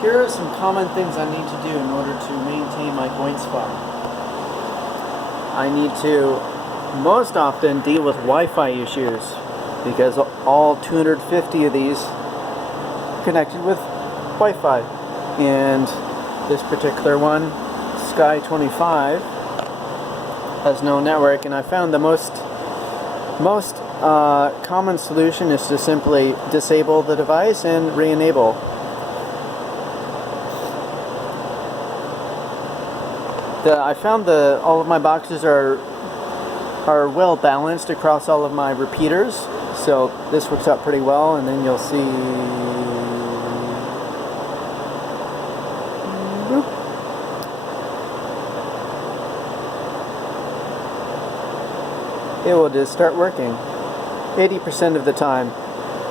Here are some common things I need to do in order to maintain my BOINC farm. I need to most often deal with Wi-Fi issues because all 250 of these connected with Wi-Fi, and this particular one, Sky 25, has no network. And I found the most common solution is to simply disable the device and re-enable. I found all of my boxes are well balanced across all of my repeaters, so this works out pretty well. And then you'll see, boop. It will just start working 80% of the time.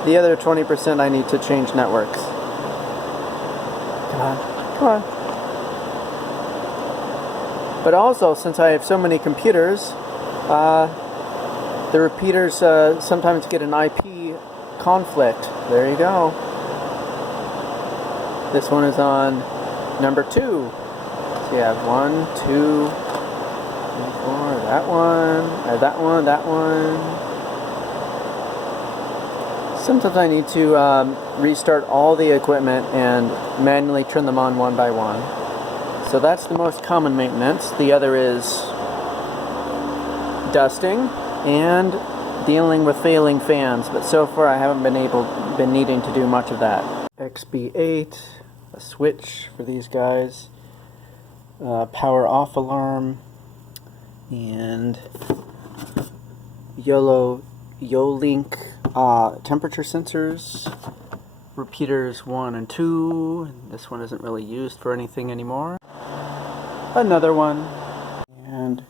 The other 20% I need to change networks. Come on, come on. But also, since I have so many computers, the repeaters sometimes get an IP conflict. There you go. This one is on number 2. So you have 1, 2, 3, 4, that one, that one. Sometimes I need to restart all the equipment and manually turn them on one by one. So that's the most common maintenance. The other is dusting and dealing with failing fans, but so far I haven't been needing to do much of that. XB8, a switch for these guys, power off alarm, and BOINC temperature sensors, repeaters 1 and 2. This one isn't really used for anything anymore. Another one, and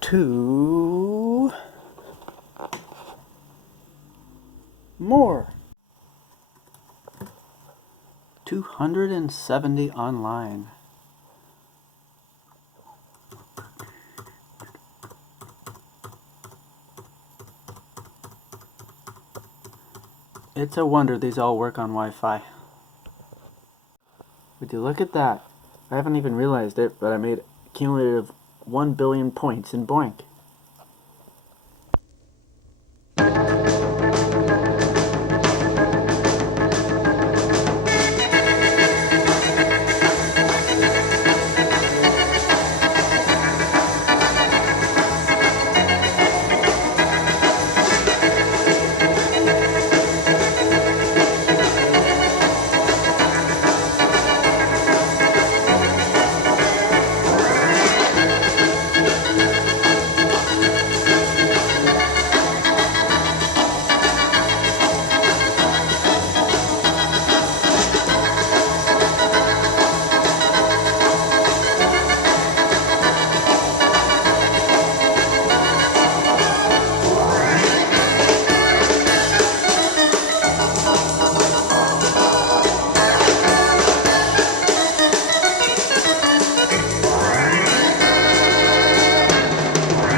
2 more. 270 online. It's a wonder these all work on Wi-Fi. Would you look at that? I haven't even realized it, but I made a cumulative 1 billion points in BOINC.